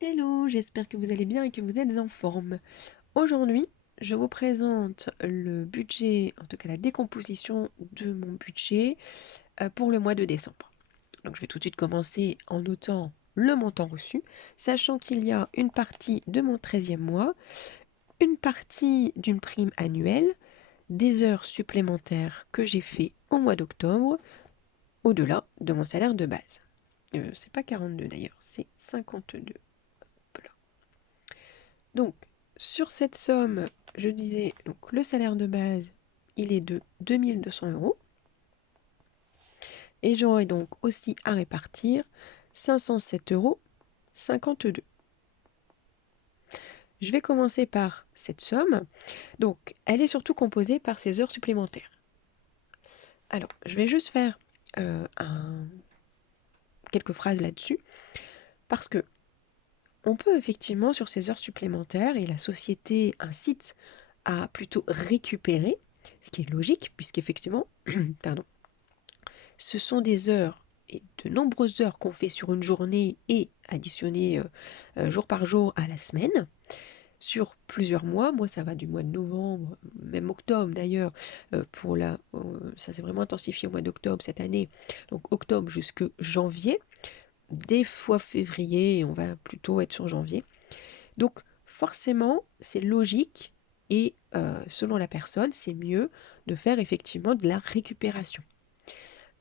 Hello, j'espère que vous allez bien et que vous êtes en forme. Aujourd'hui, je vous présente le budget, en tout cas la décomposition de mon budget pour le mois de décembre. Donc je vais tout de suite commencer en notant le montant reçu, sachant qu'il y a une partie de mon 13e mois, une partie d'une prime annuelle, des heures supplémentaires que j'ai fait au mois d'octobre, au-delà de mon salaire de base. C'est pas 42 d'ailleurs, c'est 52. Donc, sur cette somme, je disais, donc le salaire de base, il est de 2 200 € et j'aurai donc aussi à répartir 507,52 €. Je vais commencer par cette somme. Donc, elle est surtout composée par ces heures supplémentaires. Alors, je vais juste faire quelques phrases là-dessus parce que on peut effectivement, sur ces heures supplémentaires, et la société incite à plutôt récupérer, ce qui est logique, puisqu'effectivement, pardon, ce sont des heures et de nombreuses heures qu'on fait sur une journée et additionnées jour par jour à la semaine, sur plusieurs mois. Moi, ça va du mois de novembre, même octobre d'ailleurs, ça s'est vraiment intensifié au mois d'octobre cette année, donc octobre jusque janvier, des fois février, et on va plutôt être sur janvier. Donc forcément, c'est logique et selon la personne, c'est mieux de faire effectivement de la récupération.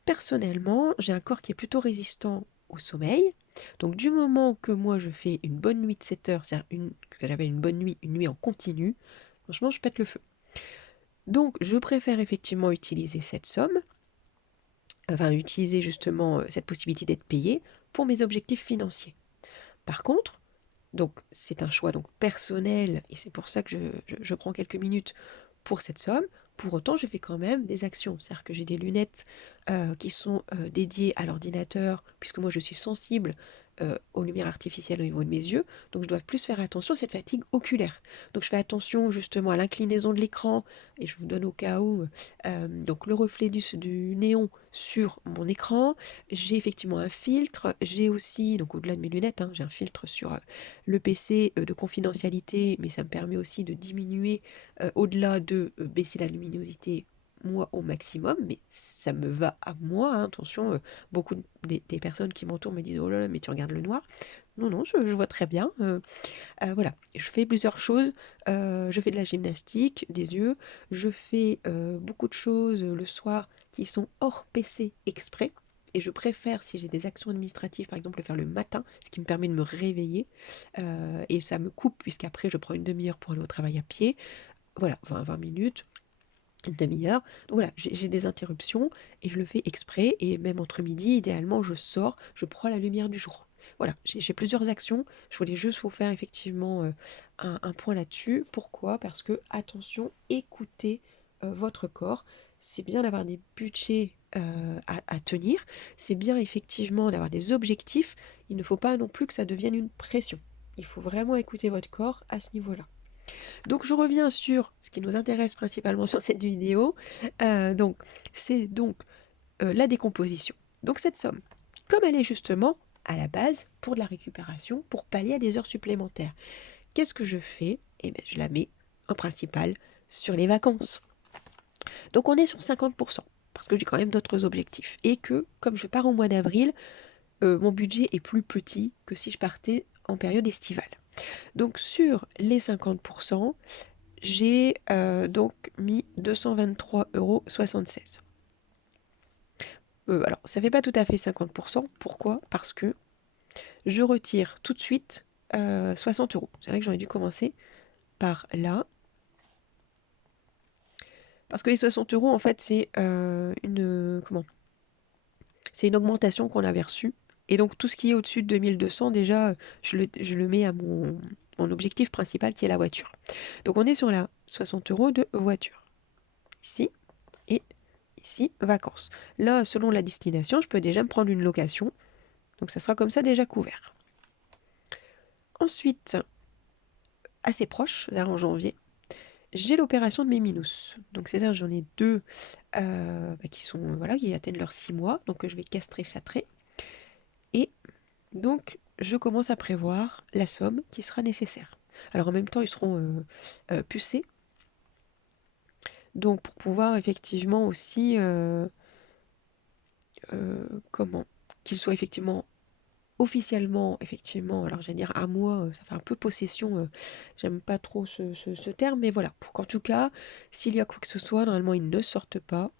Personnellement, j'ai un corps qui est plutôt résistant au sommeil. Donc du moment que moi je fais une bonne nuit de 7 heures, c'est-à-dire que j'avais une bonne nuit, une nuit en continu, franchement je pète le feu. Donc je préfère effectivement utiliser cette somme, enfin utiliser justement cette possibilité d'être payé pour mes objectifs financiers. Par contre, donc c'est un choix donc personnel et c'est pour ça que je prends quelques minutes pour cette somme. Pour autant, je fais quand même des actions. C'est-à-dire que j'ai des lunettes qui sont dédiées à l'ordinateur, puisque moi je suis sensible aux lumières artificielles au niveau de mes yeux, donc je dois plus faire attention à cette fatigue oculaire. Donc je fais attention justement à l'inclinaison de l'écran, et je vous donne au cas où, donc le reflet du néon sur mon écran. J'ai effectivement un filtre, j'ai aussi, donc au-delà de mes lunettes, hein, j'ai un filtre sur le PC de confidentialité, mais ça me permet aussi de diminuer au-delà de baisser la luminosité, moi au maximum, mais ça me va à moi, hein, attention, beaucoup des personnes qui m'entourent me disent: «Oh là là, mais tu regardes le noir». Non, non, je vois très bien, voilà. Je fais plusieurs choses, je fais de la gymnastique des yeux, je fais, beaucoup de choses, le soir qui sont hors PC exprès, et je préfère, si j'ai des actions administratives, par exemple, le faire le matin, ce qui me permet de me réveiller, et ça me coupe puisqu'après je prends une demi heure pour aller au travail à pied. Voilà, 20 minutes, une demi-heure. Donc voilà, j'ai des interruptions et je le fais exprès, et même entre midi, idéalement, je sors, je prends la lumière du jour. Voilà, j'ai plusieurs actions. Je voulais juste vous faire effectivement un point là-dessus. Pourquoi? Parce que, attention, écoutez votre corps. C'est bien d'avoir des budgets à tenir. C'est bien effectivement d'avoir des objectifs. Il ne faut pas non plus que ça devienne une pression. Il faut vraiment écouter votre corps à ce niveau-là. Donc je reviens sur ce qui nous intéresse principalement sur cette vidéo. Donc c'est donc la décomposition. Donc cette somme, comme elle est justement à la base pour de la récupération, pour pallier à des heures supplémentaires, qu'est-ce que je fais? Eh bien je la mets en principal sur les vacances. Donc on est sur 50%, parce que j'ai quand même d'autres objectifs. Et que, comme je pars au mois d'avril, mon budget est plus petit que si je partais en période estivale. Donc sur les 50%, j'ai donc mis 223,76 €. Alors, ça fait pas tout à fait 50%. Pourquoi? Parce que je retire tout de suite 60 €. C'est vrai que j'aurais dû commencer par là. Parce que les 60 €, en fait, c'est c'est une augmentation qu'on avait reçue. Et donc, tout ce qui est au-dessus de 2200, déjà, je le mets à mon objectif principal qui est la voiture. Donc, on est sur la 60 € de voiture. Ici. Et ici, vacances. Là, selon la destination, je peux déjà me prendre une location. Donc ça sera comme ça déjà couvert. Ensuite, assez proche, là en janvier, j'ai l'opération de mes minus. Donc c'est-à-dire j'en ai deux qui sont voilà, qui atteignent leurs 6 mois. Donc je vais castrer, châtrer. Et Donc, je commence à prévoir la somme qui sera nécessaire. Alors en même temps, ils seront pucés, donc pour pouvoir effectivement aussi, comment, qu'ils soient effectivement officiellement, effectivement, alors j'allais dire à moi, ça fait un peu possession, j'aime pas trop ce terme, mais voilà, pour qu'en tout cas, s'il y a quoi que ce soit, normalement ils ne sortent pas,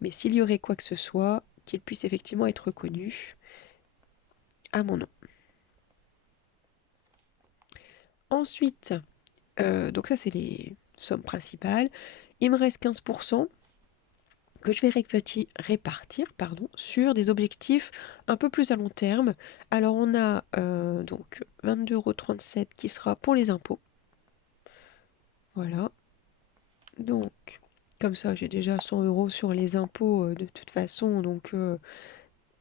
mais s'il y aurait quoi que ce soit, qu'il puisse effectivement être reconnu à mon nom. Ensuite, donc ça c'est les sommes principales. Il me reste 15% que je vais répartir sur des objectifs un peu plus à long terme. Alors on a donc 22,37 € qui sera pour les impôts. Voilà. Donc, comme ça, j'ai déjà 100 € sur les impôts de toute façon. Donc,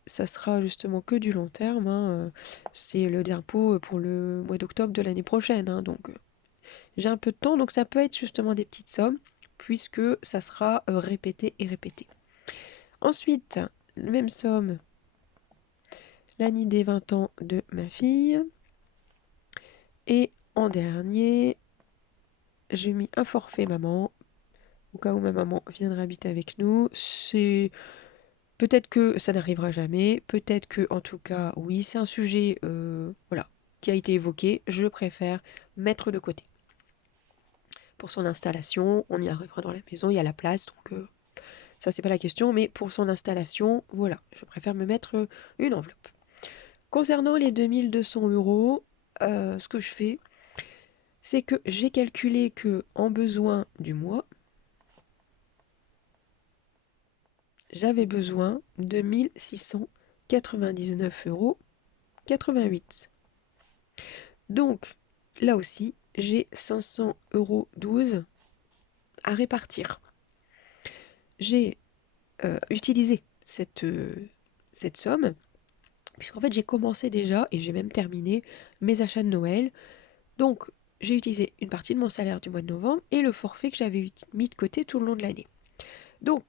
ça sera justement que du long terme, hein. C'est le d'impôt pour le mois d'octobre de l'année prochaine, hein. Donc, j'ai un peu de temps. Donc, ça peut être justement des petites sommes, puisque ça sera répété et répété. Ensuite, même somme, l'année des 20 ans de ma fille. Et en dernier, j'ai mis un forfait maman, au cas où ma maman viendra habiter avec nous. C'est peut-être que ça n'arrivera jamais, peut-être que, en tout cas, oui, c'est un sujet voilà, qui a été évoqué. Je préfère mettre de côté. Pour son installation, on y arrivera dans la maison, il y a la place, donc ça, c'est pas la question. Mais pour son installation, voilà, je préfère me mettre une enveloppe. Concernant les 2200 €, ce que je fais, c'est que j'ai calculé que en besoin du mois, j'avais besoin de 1699,88 €. Donc, là aussi, j'ai 500,12 € à répartir. J'ai utilisé cette somme, puisqu'en fait, j'ai commencé déjà, et j'ai même terminé, mes achats de Noël. Donc, j'ai utilisé une partie de mon salaire du mois de novembre et le forfait que j'avais mis de côté tout le long de l'année. Donc,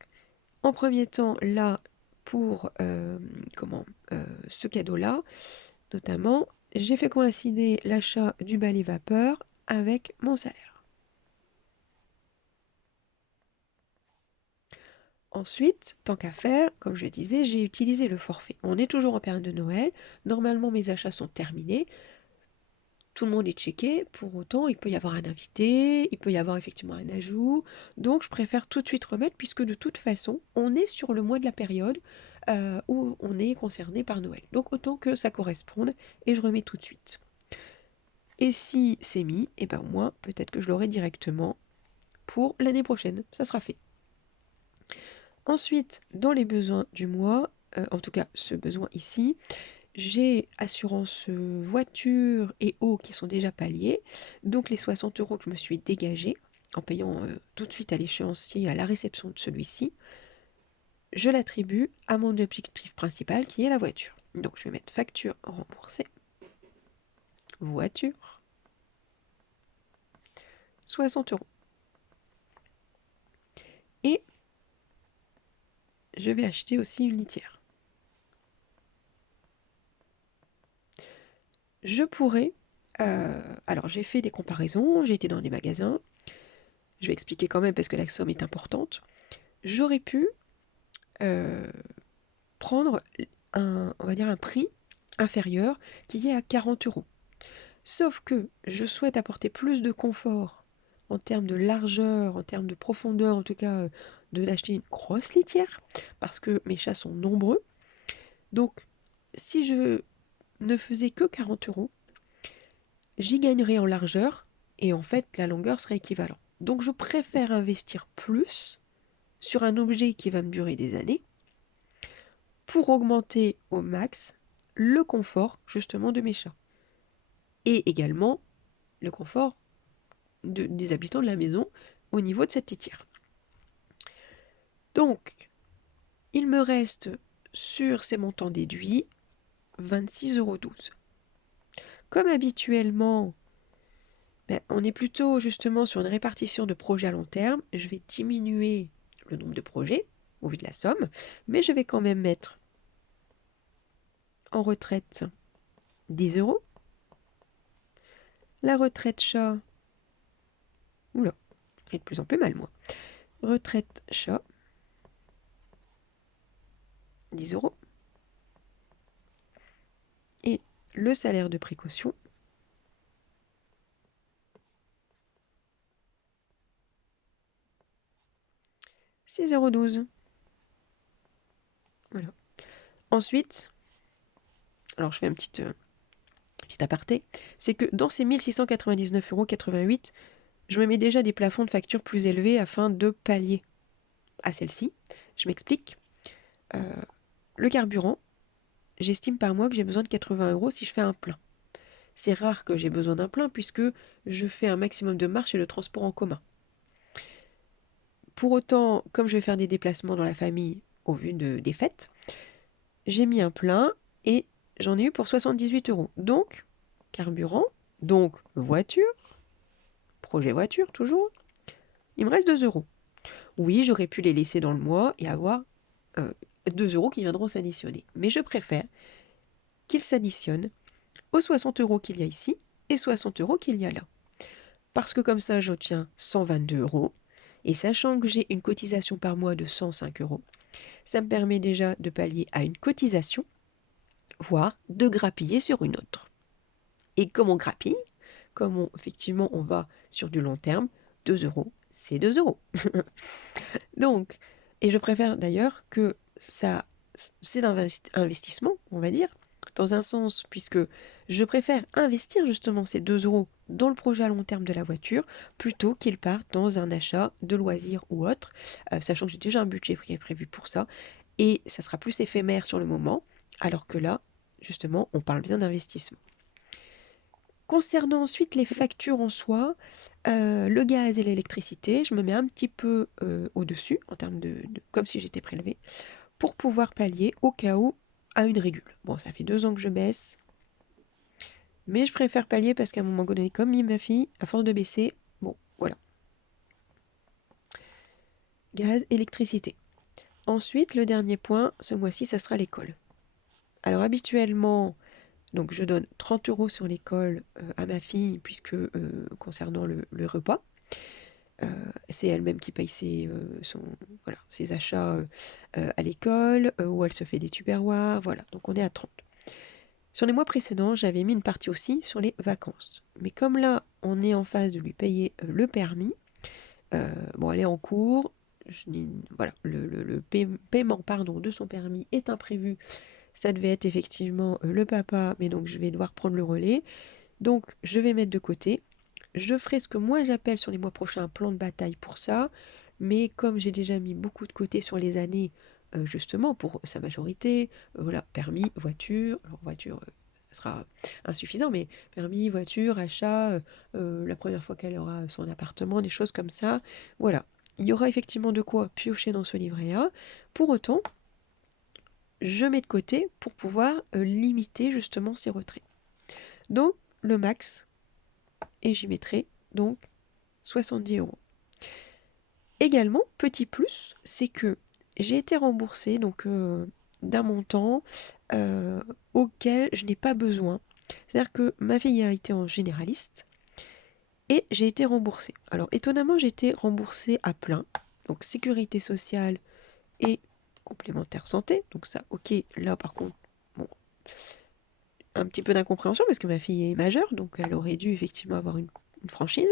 en premier temps, là, pour ce cadeau-là, notamment, j'ai fait coïncider l'achat du balai vapeur avec mon salaire. Ensuite, tant qu'à faire, comme je disais, j'ai utilisé le forfait. On est toujours en période de Noël. Normalement, mes achats sont terminés. Tout le monde est checké. Pour autant, il peut y avoir un invité, il peut y avoir effectivement un ajout. Donc, je préfère tout de suite remettre, puisque de toute façon, on est sur le mois de la période où on est concerné par Noël. Donc, autant que ça corresponde, et je remets tout de suite. Et si c'est mis, et ben au moins, peut-être que je l'aurai directement pour l'année prochaine. Ça sera fait. Ensuite, dans les besoins du mois, en tout cas ce besoin ici, j'ai assurance voiture et eau qui sont déjà paliés. Donc les 60 € que je me suis dégagés en payant tout de suite à l'échéancier, à la réception de celui-ci, je l'attribue à mon objectif principal qui est la voiture. Donc je vais mettre facture remboursée, voiture, 60 €. Et je vais acheter aussi une litière. Je pourrais... alors j'ai fait des comparaisons, j'ai été dans des magasins. Je vais expliquer quand même parce que la somme est importante. J'aurais pu prendre on va dire un prix inférieur qui est à 40 €. Sauf que je souhaite apporter plus de confort en termes de largeur, en termes de profondeur, en tout cas d'acheter une grosse litière, parce que mes chats sont nombreux. Donc, si je ne faisais que 40 €, j'y gagnerais en largeur, et en fait, la longueur serait équivalente. Donc, je préfère investir plus sur un objet qui va me durer des années, pour augmenter au max le confort justement de mes chats. Et également le confort des habitants de la maison au niveau de cette litière. Donc, il me reste sur ces montants déduits 26,12 €. Comme habituellement, on est plutôt justement sur une répartition de projets à long terme. Je vais diminuer le nombre de projets au vu de la somme, mais je vais quand même mettre en retraite 10 euros. La retraite chat, oula, j'écris de plus en plus mal moi. Retraite chat, 10 euros. Et le salaire de précaution, 6,12 €. Voilà. Ensuite, alors je fais un petit aparté, c'est que dans ces 1699,88 €, je me mets déjà des plafonds de factures plus élevés afin de pallier à celle-ci. Je m'explique. Le carburant, j'estime par mois que j'ai besoin de 80 € si je fais un plein. C'est rare que j'ai besoin d'un plein puisque je fais un maximum de marche et de transport en commun. Pour autant, comme je vais faire des déplacements dans la famille au vu des fêtes, j'ai mis un plein et j'en ai eu pour 78 €. Donc, carburant, donc voiture, projet voiture toujours, il me reste 2 €. Oui, j'aurais pu les laisser dans le mois et avoir 2 € qui viendront s'additionner. Mais je préfère qu'ils s'additionnent aux 60 € qu'il y a ici et 60 € qu'il y a là. Parce que comme ça, j'obtiens 122 €. Et sachant que j'ai une cotisation par mois de 105 €, ça me permet déjà de pallier à une cotisation, voire de grappiller sur une autre. Et comme on grappille, effectivement on va sur du long terme, 2 €, c'est 2 €. Donc, et je préfère d'ailleurs que ça, c'est un investissement, on va dire, dans un sens, puisque je préfère investir justement ces 2 € dans le projet à long terme de la voiture, plutôt qu'ils partent dans un achat de loisirs ou autre, sachant que j'ai déjà un budget qui est prévu pour ça, et ça sera plus éphémère sur le moment, alors que là, justement, on parle bien d'investissement. Concernant ensuite les factures en soi, le gaz et l'électricité, je me mets un petit peu au-dessus, en termes comme si j'étais prélevée, pour pouvoir pallier au cas où à une régule. Bon, ça fait 2 ans que je baisse, mais je préfère pallier parce qu'à un moment donné, comme dit ma fille, à force de baisser, bon, voilà. Gaz, électricité. Ensuite, le dernier point, ce mois-ci, ça sera l'école. Alors habituellement, donc je donne 30 € sur l'école à ma fille, puisque concernant le repas, c'est elle-même qui paye ses achats à l'école, où elle se fait des tupperwares, voilà, donc on est à 30. Sur les mois précédents, j'avais mis une partie aussi sur les vacances. Mais comme là, on est en phase de lui payer le permis, bon, elle est en cours, voilà, le paiement de son permis est imprévu. Ça devait être effectivement le papa, mais donc je vais devoir prendre le relais. Donc je vais mettre de côté. Je ferai ce que moi j'appelle sur les mois prochains un plan de bataille pour ça. Mais comme j'ai déjà mis beaucoup de côté sur les années, justement pour sa majorité, voilà, permis, voiture, alors voiture, ça sera insuffisant, mais permis, voiture, achat, la première fois qu'elle aura son appartement, des choses comme ça, voilà. Il y aura effectivement de quoi piocher dans ce livret A. Pour autant, je mets de côté pour pouvoir limiter justement ces retraits. Donc, le max, et j'y mettrai donc 70 €. Également, petit plus, c'est que j'ai été remboursée donc d'un montant auquel je n'ai pas besoin. C'est-à-dire que ma fille a été en généraliste et j'ai été remboursée. Alors étonnamment, j'ai été remboursée à plein, donc sécurité sociale et complémentaire santé. Donc ça, ok, là par contre, bon, un petit peu d'incompréhension parce que ma fille est majeure, donc elle aurait dû effectivement avoir une franchise.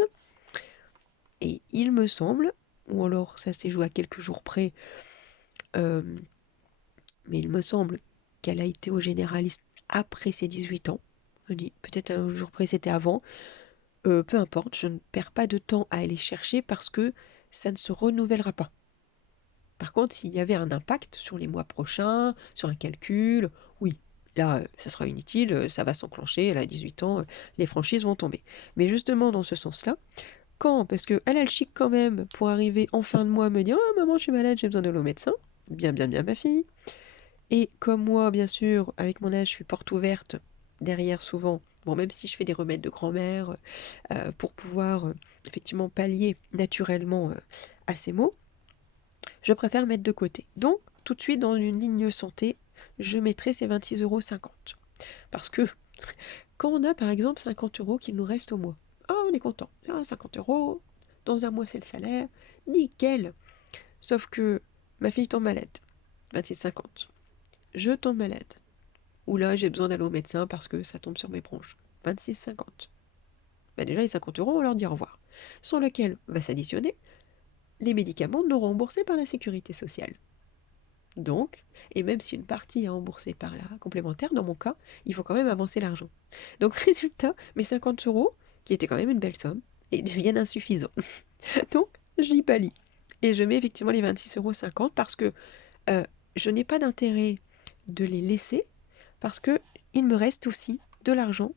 Et il me semble, ou alors ça s'est joué à quelques jours près, mais il me semble qu'elle a été au généraliste après ses 18 ans. Je dis peut-être un jour près, c'était avant. Peu importe, je ne perds pas de temps à aller chercher parce que ça ne se renouvellera pas. Par contre, s'il y avait un impact sur les mois prochains, sur un calcul, oui, là, ça sera inutile, ça va s'enclencher, elle a 18 ans, les franchises vont tomber. Mais justement, dans ce sens-là, parce qu'elle a le chic quand même pour arriver en fin de mois me dire « Oh maman, je suis malade, j'ai besoin d'aller au médecin. » Bien, bien, bien ma fille. Et comme moi, bien sûr, avec mon âge, je suis porte ouverte derrière souvent. Bon, même si je fais des remèdes de grand-mère pour pouvoir effectivement pallier naturellement à ces maux, je préfère mettre de côté. Donc, tout de suite, dans une ligne santé, je mettrai ces 26,50 €. Parce que Quand on a par exemple 50 € qu'il nous reste au mois, oh, on est content. Ah, 50 €, dans un mois c'est le salaire, nickel. Sauf que ma fille tombe malade, 26,50. Je tombe malade. Ou là, j'ai besoin d'aller au médecin parce que ça tombe sur mes bronches, 26,50. Bah déjà, les 50 €, on leur dit au revoir. Sur lequel va s'additionner les médicaments non remboursés par la sécurité sociale. Donc, et même si une partie est remboursée par la complémentaire, dans mon cas, il faut quand même avancer l'argent. Donc, résultat, mes 50 €, qui étaient quand même une belle somme, et deviennent insuffisants. Donc, j'y pallie. Et je mets effectivement les 26,50 € parce que je n'ai pas d'intérêt de les laisser, parce que il me reste aussi de l'argent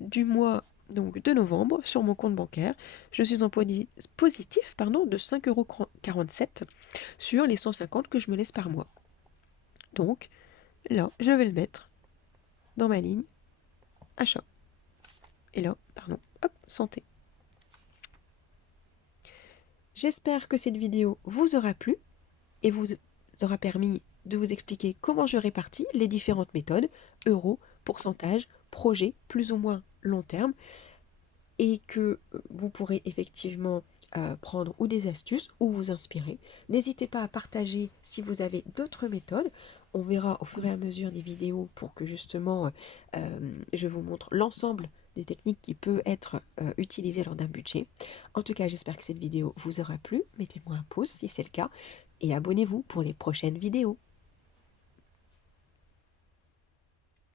du mois donc de novembre sur mon compte bancaire. Je suis en positif de 5,47 € sur les 150 que je me laisse par mois. Donc là, je vais le mettre dans ma ligne achat. Et là, hop, santé. J'espère que cette vidéo vous aura plu et vous aura permis de vous expliquer comment je répartis les différentes méthodes, euros, pourcentage, projet, plus ou moins long terme, et que vous pourrez effectivement prendre ou des astuces ou vous inspirer. N'hésitez pas à partager si vous avez d'autres méthodes. On verra au fur et à mesure des vidéos pour que justement je vous montre l'ensemble des techniques qui peuvent être utilisées lors d'un budget. En tout cas, j'espère que cette vidéo vous aura plu. Mettez-moi un pouce si c'est le cas et abonnez-vous pour les prochaines vidéos.